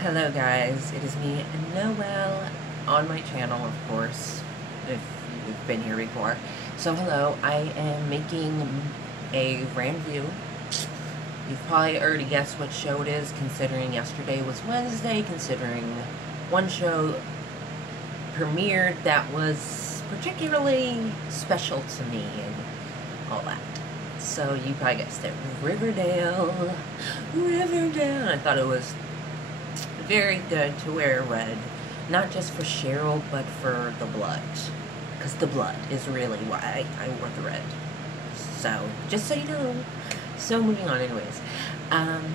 Hello guys, it is me, Noelle, on my channel, of course, if you've been here before. So hello, I am making a Ranview. You've probably already guessed what show it is, considering yesterday was Wednesday, considering one show premiered that was particularly special to me and all that. So you probably guessed it, Riverdale. I thought it was very good to wear red, not just for Cheryl, but for the blood, because the blood is really why I wore the red. So, just so you know. So, moving on anyways.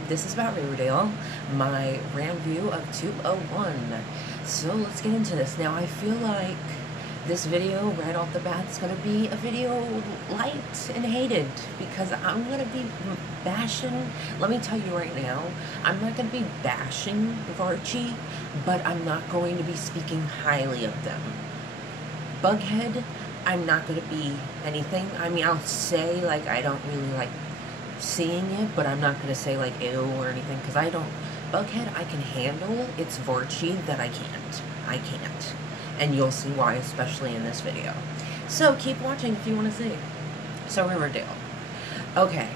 This is about Riverdale, my Ranview of 201. So, let's get into this. Now, I feel like this video, right off the bat, is going to be a video liked and hated, because I'm going to be bashing, let me tell you right now, I'm not going to be bashing Varchi, but I'm not going to be speaking highly of them. Bughead, I'm not going to be anything. I mean, I'll say, like, I don't really like seeing it, but I'm not going to say, like, ew or anything, because I don't, Bughead I can handle, it's Varchi that I can't. I can't. And you'll see why, especially in this video. So, keep watching if you want to see. So, Riverdale. Okay,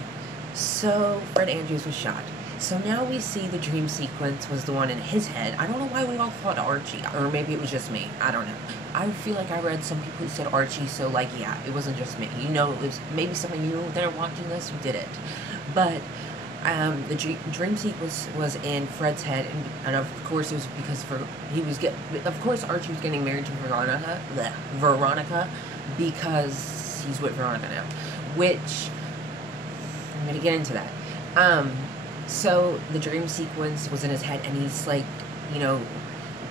so Fred Andrews was shot. So now we see the dream sequence was the one in his head. I don't know why we all thought Archie, or maybe it was just me. I don't know. I feel like I read some people who said Archie, so like, yeah, it wasn't just me. You know, it was maybe some of you that are watching this who did it. But the dream sequence was in Fred's head, and of course it was because of course Archie was getting married to Veronica, because he's with Veronica now, which I'm gonna get into that. So the dream sequence was in his head, and he's like, you know,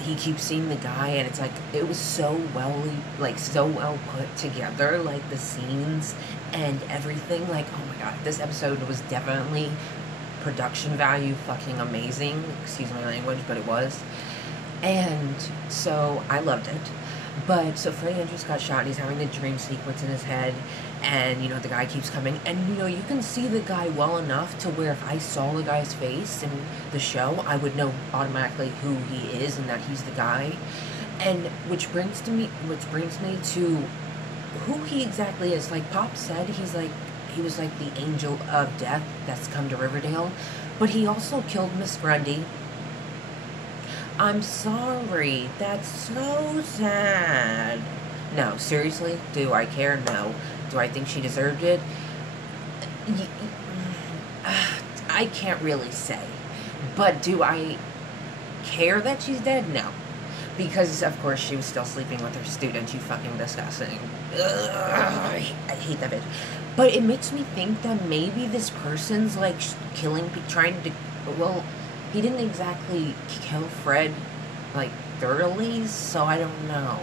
he keeps seeing the guy, and it's like, it was so well put together, like the scenes and everything. Like, oh my god, this episode was definitely production value fucking amazing. Excuse my language, but it was. And so I loved it. But so Freddie Andrews got shot, and he's having the dream sequence in his head, and you know, the guy keeps coming, and you know, you can see the guy well enough to where if I saw the guy's face in the show, I would know automatically who he is and that he's the guy. And which brings me to who he exactly is. Like Pop said, he was like the angel of death that's come to Riverdale, but he also killed Miss Grundy. I'm sorry, that's so sad. No, seriously, do I care? No. Do I think she deserved it? I can't really say. But do I care that she's dead? No. Because, of course, she was still sleeping with her student. You fucking disgusting. Ugh, I hate that bitch. But it makes me think that maybe this person's, like, trying to, well, he didn't exactly kill Fred, like, thoroughly, so I don't know.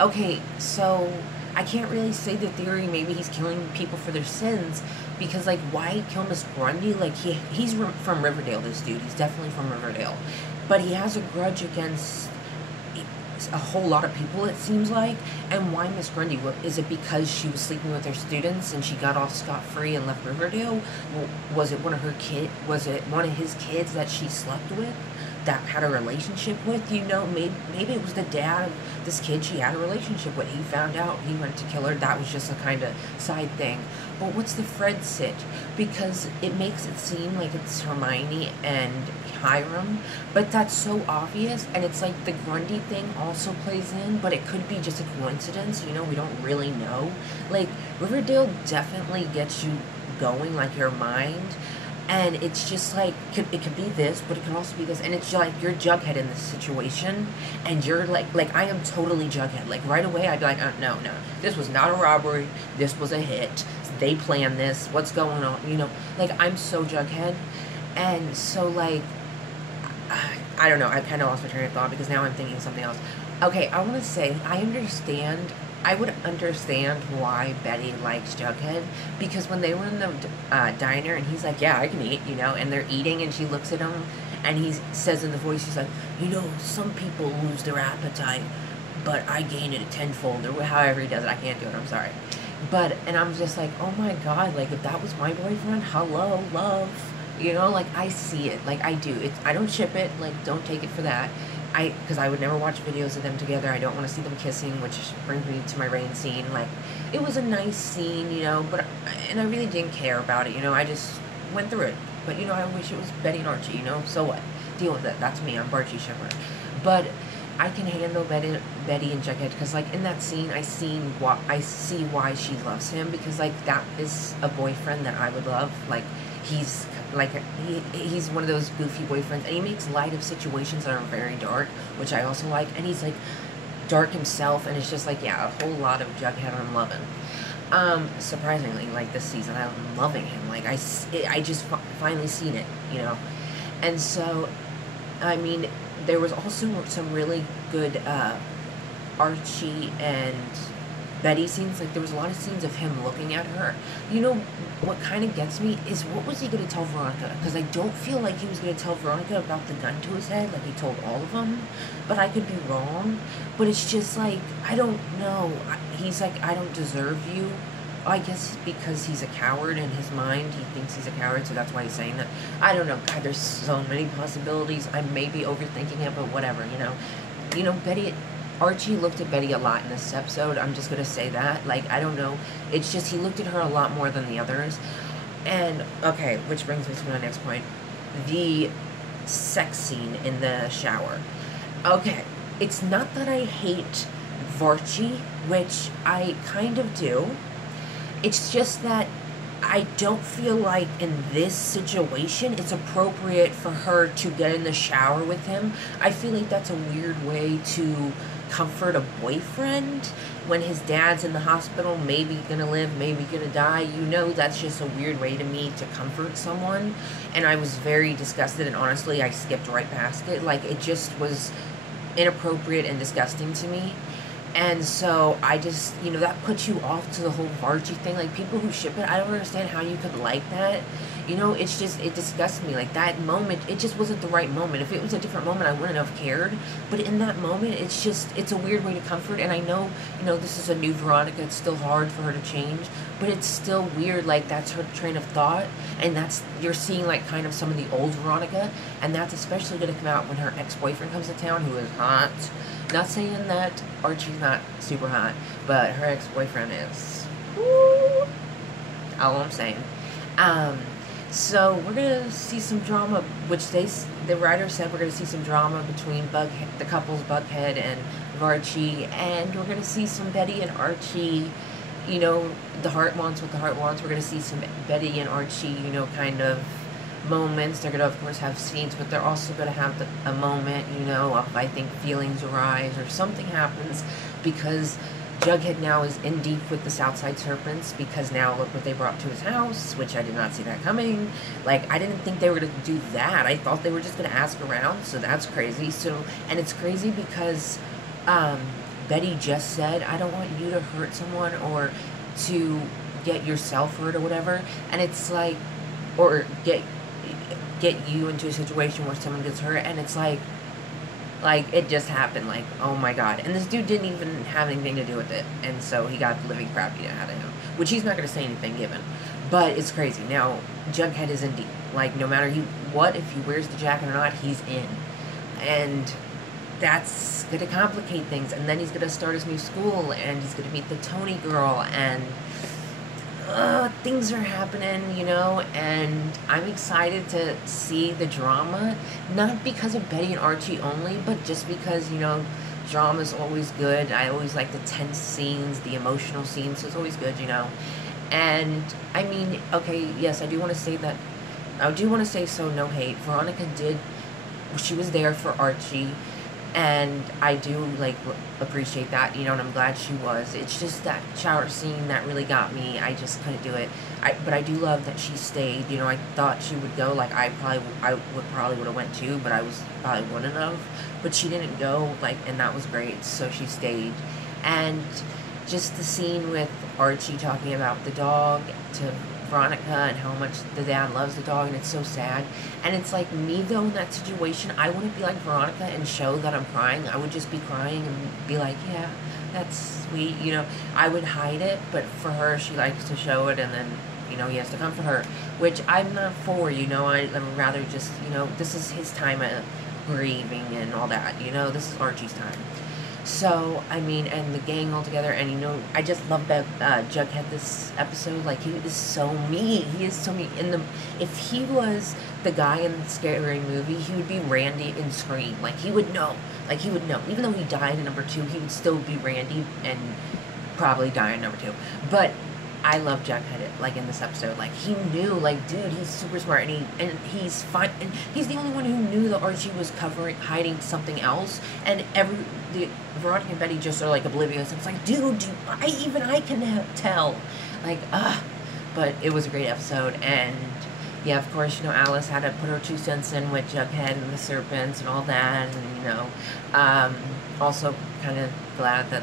Okay, so I can't really say the theory maybe he's killing people for their sins, because, like, why kill Miss Grundy? Like, he's from Riverdale, this dude. He's definitely from Riverdale. But he has a grudge against a whole lot of people, it seems like. And why Miss Grundy? Is it because she was sleeping with her students and she got off scot-free and left Riverdale? Was it one of his kids that she slept with, that had a relationship with? You know, maybe it was the dad of this kid she had a relationship with. He found out, he went to kill her. That was just a kind of side thing. But what's the Fred sit? Because it makes it seem like it's Hermione and Hiram, but that's so obvious. And it's like the Grundy thing also plays in, but it could be just a coincidence. You know, we don't really know. Like, Riverdale definitely gets you going, like, your mind. And it's just like, it could be this, but it can also be this. And it's like, you're Jughead in this situation. And you're like, I am totally Jughead. Like, right away, I'd be like, no. This was not a robbery. This was a hit. They planned this. What's going on? You know, like, I'm so Jughead. And so, like, I don't know. I kind of lost my train of thought because now I'm thinking something else. Okay, I want to say, I would understand why Betty likes Jughead, because when they were in the diner and he's like, yeah, I can eat, you know, and they're eating and she looks at him and he says in the voice, he's like, you know, some people lose their appetite, but I gain it tenfold, or however he does it. I can't do it, I'm sorry. And I'm just like, oh my god, like, if that was my boyfriend, hello, love. You know, like, I see it. Like, I do. I don't ship it. Like, don't take it for that. Because I would never watch videos of them together. I don't want to see them kissing, which brings me to my rain scene. Like, it was a nice scene, you know, and I really didn't care about it, you know. I just went through it. But, you know, I wish it was Betty and Archie, you know. So what? Deal with it. That's me. I'm Barchi shipper. But I can handle Betty and Jughead, because, like, in that scene, I see why she loves him, because, like, that is a boyfriend that I would love. Like, he's he's one of those goofy boyfriends, and he makes light of situations that are very dark, which I also like, and he's, like, dark himself, and it's just, like, yeah, a whole lot of Jughead I'm loving. Surprisingly, like, this season, I'm loving him. Like, I just finally seen it, you know. And so, I mean, there was also some really good Archie and Betty scenes. Like, there was a lot of scenes of him looking at her. You know, what kind of gets me is, what was he going to tell Veronica? Because I don't feel like he was going to tell Veronica about the gun to his head, like he told all of them. But I could be wrong. But it's just like, I don't know. He's like, I don't deserve you. I guess because he's a coward in his mind. He thinks he's a coward, so that's why he's saying that. I don't know. God, there's so many possibilities. I may be overthinking it, but whatever, you know. You know, Archie looked at Betty a lot in this episode. I'm just going to say that. Like, I don't know. It's just he looked at her a lot more than the others. And, okay, which brings me to my next point. The sex scene in the shower. Okay, it's not that I hate Varchi, which I kind of do. It's just that I don't feel like in this situation it's appropriate for her to get in the shower with him. I feel like that's a weird way to comfort a boyfriend when his dad's in the hospital, maybe gonna live, maybe gonna die. You know, that's just a weird way to me to comfort someone. And I was very disgusted, and honestly, I skipped right past it. Like, it just was inappropriate and disgusting to me. And so, I just, you know, that puts you off to the whole Varchi thing. Like, people who ship it, I don't understand how you could like that. You know, it's just, it disgusts me. Like, that moment, it just wasn't the right moment. If it was a different moment, I wouldn't have cared. But in that moment, it's just, it's a weird way to comfort. And I know, you know, this is a new Veronica. It's still hard for her to change. But it's still weird. Like, that's her train of thought. And that's, you're seeing, like, kind of some of the old Veronica. And that's especially going to come out when her ex-boyfriend comes to town, who is hot. Not saying that Archie's not super hot, but her ex-boyfriend is. Woo! All I'm saying. So we're gonna see some drama, which the writer said we're gonna see some drama between the couples Bughead and Varchi, and we're gonna see some Betty and Archie. You know, the heart wants what the heart wants. We're gonna see some Betty and Archie, you know, kind of moments. They're gonna, of course, have scenes, but they're also gonna have a moment, you know, of, I think, feelings arise or something happens, because Jughead now is in deep with the Southside Serpents, because now look what they brought to his house, which I did not see that coming. Like, I didn't think they were gonna do that. I thought they were just gonna ask around, so that's crazy. So, and it's crazy because Betty just said, I don't want you to hurt someone or to get yourself hurt or whatever, and it's like, or get you into a situation where someone gets hurt, and it's like it just happened. Like, oh my god. And this dude didn't even have anything to do with it, and so he got the living crap beat out of him, which he's not going to say anything given, but it's crazy. Now Jughead is in deep. Like, no matter if he wears the jacket or not, he's in, and that's going to complicate things. And then he's going to start his new school, and he's going to meet the Tony girl, and things are happening, you know, and I'm excited to see the drama, not because of Betty and Archie only, but just because, you know, drama's always good. I always like the tense scenes, the emotional scenes, so it's always good, you know. And, I mean, okay, yes, I do want to say, so no hate, Veronica she was there for Archie, and I do, like, appreciate that, you know, and I'm glad she was. It's just that shower scene that really got me. I just couldn't do it. But I do love that she stayed. You know, I thought she would go. Like, I would have went too, but probably wouldn't have. But she didn't go, like, and that was great. So she stayed. And just the scene with Archie talking about the dog to Veronica and how much the dad loves the dog, and it's so sad. And it's like, me though, in that situation, I wouldn't be like Veronica and show that I'm crying. I would just be crying and be like, yeah, that's sweet, you know. I would hide it, but for her, she likes to show it, and then, You know, he has to comfort her, which I'm not for. You know, I'd rather just, you know, this is his time of grieving and all that. You know, this is Archie's time. So, I mean, and the gang all together, and you know, I just love that Jughead this episode. Like, he is so mean. He is so mean. If he was the guy in the Scary Movie, he would be Randy in Scream. Like, he would know. Like, he would know. Even though he died in number 2, he would still be Randy and probably die in number 2. But I love Jughead, like, in this episode. Like, he knew, like, dude, he's super smart, and he's fine, and he's the only one who knew that Archie was hiding something else, and Veronica and Betty just are, like, oblivious. It's like, dude, I can tell. Like, but it was a great episode, and, yeah, of course, you know, Alice had to put her 2 cents in with Jughead and the serpents and all that, and, you know, also kind of glad that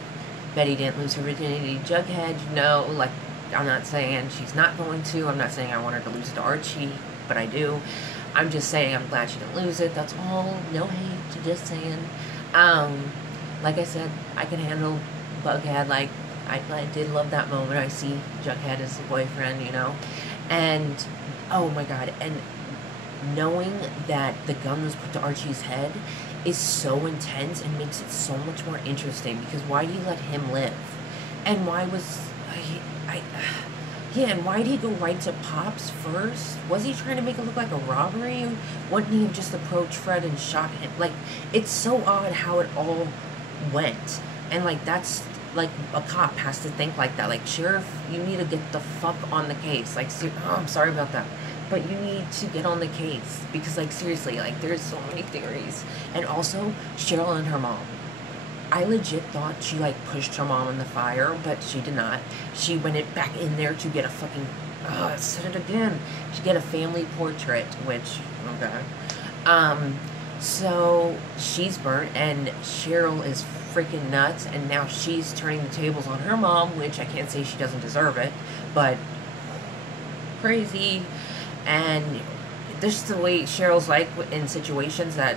Betty didn't lose her virginity to Jughead, you know, like, I'm not saying she's not going to. I'm not saying I want her to lose it to Archie, but I do. I'm just saying I'm glad she didn't lose it. That's all. No hate. Just saying. Like I said, I can handle Bughead. Like, I did love that moment. I see Jughead as a boyfriend, you know. And, oh my God. And knowing that the gun was put to Archie's head is so intense and makes it so much more interesting. Because why did he let him live? And why was... yeah, and why did he go right to Pops first? Was he trying to make it look like a robbery? Wouldn't he have just approached Fred and shot him? Like, it's so odd how it all went. And, like, that's, like, a cop has to think like that. Like, Sheriff, you need to get the fuck on the case. Like, I'm sorry about that. But you need to get on the case. Because, like, seriously, like, there's so many theories. And also, Cheryl and her mom. I legit thought she, like, pushed her mom in the fire, but she did not. She went back in there to get a fucking... I said it again. To get a family portrait, which... okay. So, she's burnt, and Cheryl is freaking nuts, and now she's turning the tables on her mom, which I can't say she doesn't deserve it, but... crazy. And this is the way Cheryl's like in situations that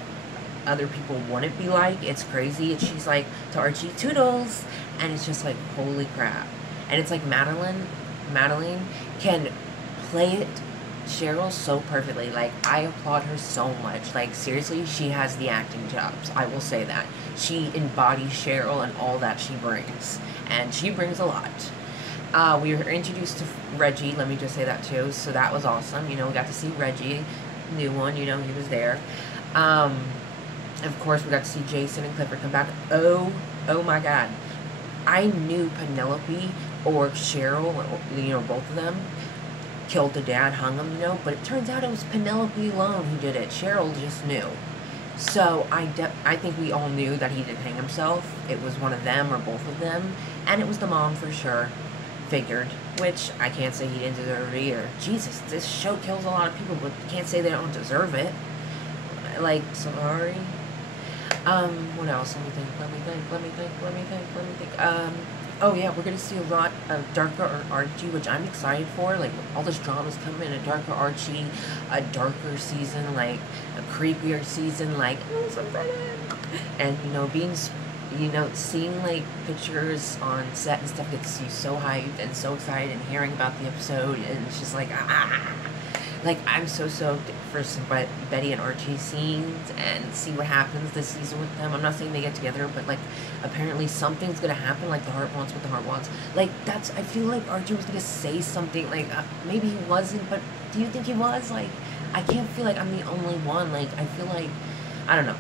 other people wouldn't be like. It's crazy. And she's like to Archie, toodles, and it's just like, holy crap. And it's like Madeline can play it Cheryl so perfectly. Like, I applaud her so much. Like, seriously, she has the acting chops. I will say that. She embodies Cheryl and all that she brings, and she brings a lot. We were introduced to Reggie, let me just say that too, so that was awesome. You know, we got to see Reggie, new one, you know, he was there. Of course, we got to see Jason and Clifford come back. Oh my God. I knew Penelope or Cheryl, you know, both of them, killed the dad, hung him, you know, but it turns out it was Penelope alone who did it. Cheryl just knew. So, I think we all knew that he didn't hang himself. It was one of them or both of them, and it was the mom for sure. Figured, which I can't say he didn't deserve it either. Jesus, this show kills a lot of people, but can't say they don't deserve it. Like, sorry. What else? Let me think. Oh yeah, we're gonna see a lot of darker Archie, which I'm excited for. Like, all this drama's coming, a darker Archie, a darker season, like, a creepier season, like, oh, so excited. And, you know, seeing, like, pictures on set and stuff gets you so hyped and so excited, and hearing about the episode, and it's just like, like, I'm so stoked for some Betty and Archie scenes, and see what happens this season with them. I'm not saying they get together, but, like, apparently something's gonna happen, like the heart wants what the heart wants. Like, I feel like Archie was gonna say something, like, maybe he wasn't, but do you think he was? Like, I can't feel like I'm the only one. Like, I feel like, I don't know.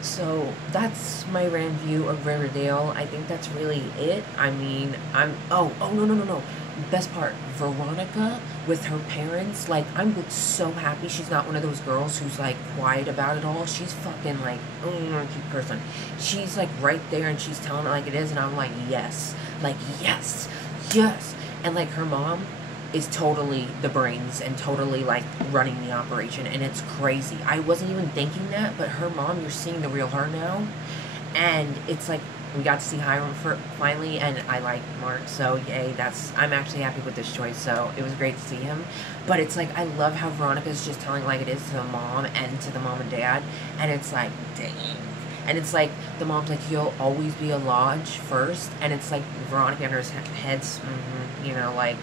So, that's my Ranview of Riverdale. I think that's really it. I mean, no. Best part, Veronica with her parents. Like, I'm so happy she's not one of those girls who's, like, quiet about it all. She's fucking, like, cute person. She's, like, right there, and she's telling it like it is, and I'm like, yes. Like, yes. And, like, her mom is totally the brains and totally, like, running the operation, and it's crazy. I wasn't even thinking that, but her mom, you're seeing the real her now, and it's like, we got to see Hiram finally, and I like Mark, so yay, I'm actually happy with this choice, so it was great to see him. But it's like, I love how Veronica's just telling like it is to the mom and to the mom and dad, and it's like, dang. And it's like, the mom's like, he'll always be a Lodge first, and it's like, Veronica in her head's, you know, like,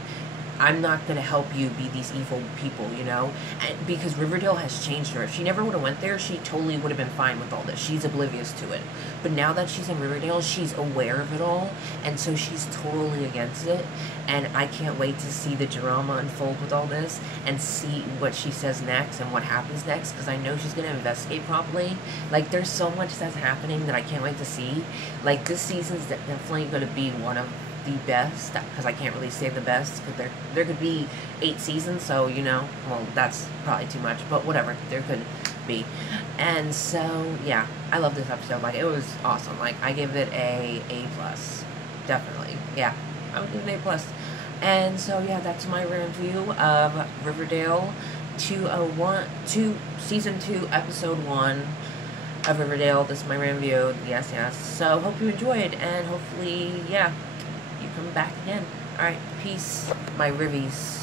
I'm not going to help you be these evil people, you know? And because Riverdale has changed her. If she never would have went there, she totally would have been fine with all this. She's oblivious to it. But now that she's in Riverdale, she's aware of it all, and so she's totally against it. And I can't wait to see the drama unfold with all this and see what she says next and what happens next, because I know she's going to investigate properly. Like, there's so much that's happening that I can't wait to see. Like, this season's definitely going to be one of the best, because I can't really say the best, because there could be 8 seasons, so, you know, well, that's probably too much, but whatever, there could be. And so, yeah, I love this episode. Like, it was awesome. Like, I give it a A+, definitely. Yeah, I would give it A+. And so, yeah, that's my review of Riverdale Season 2, Episode 1 of Riverdale. This is my review. Yes. So, hope you enjoyed, and hopefully, yeah, you come back again. Alright, peace, my Rivies.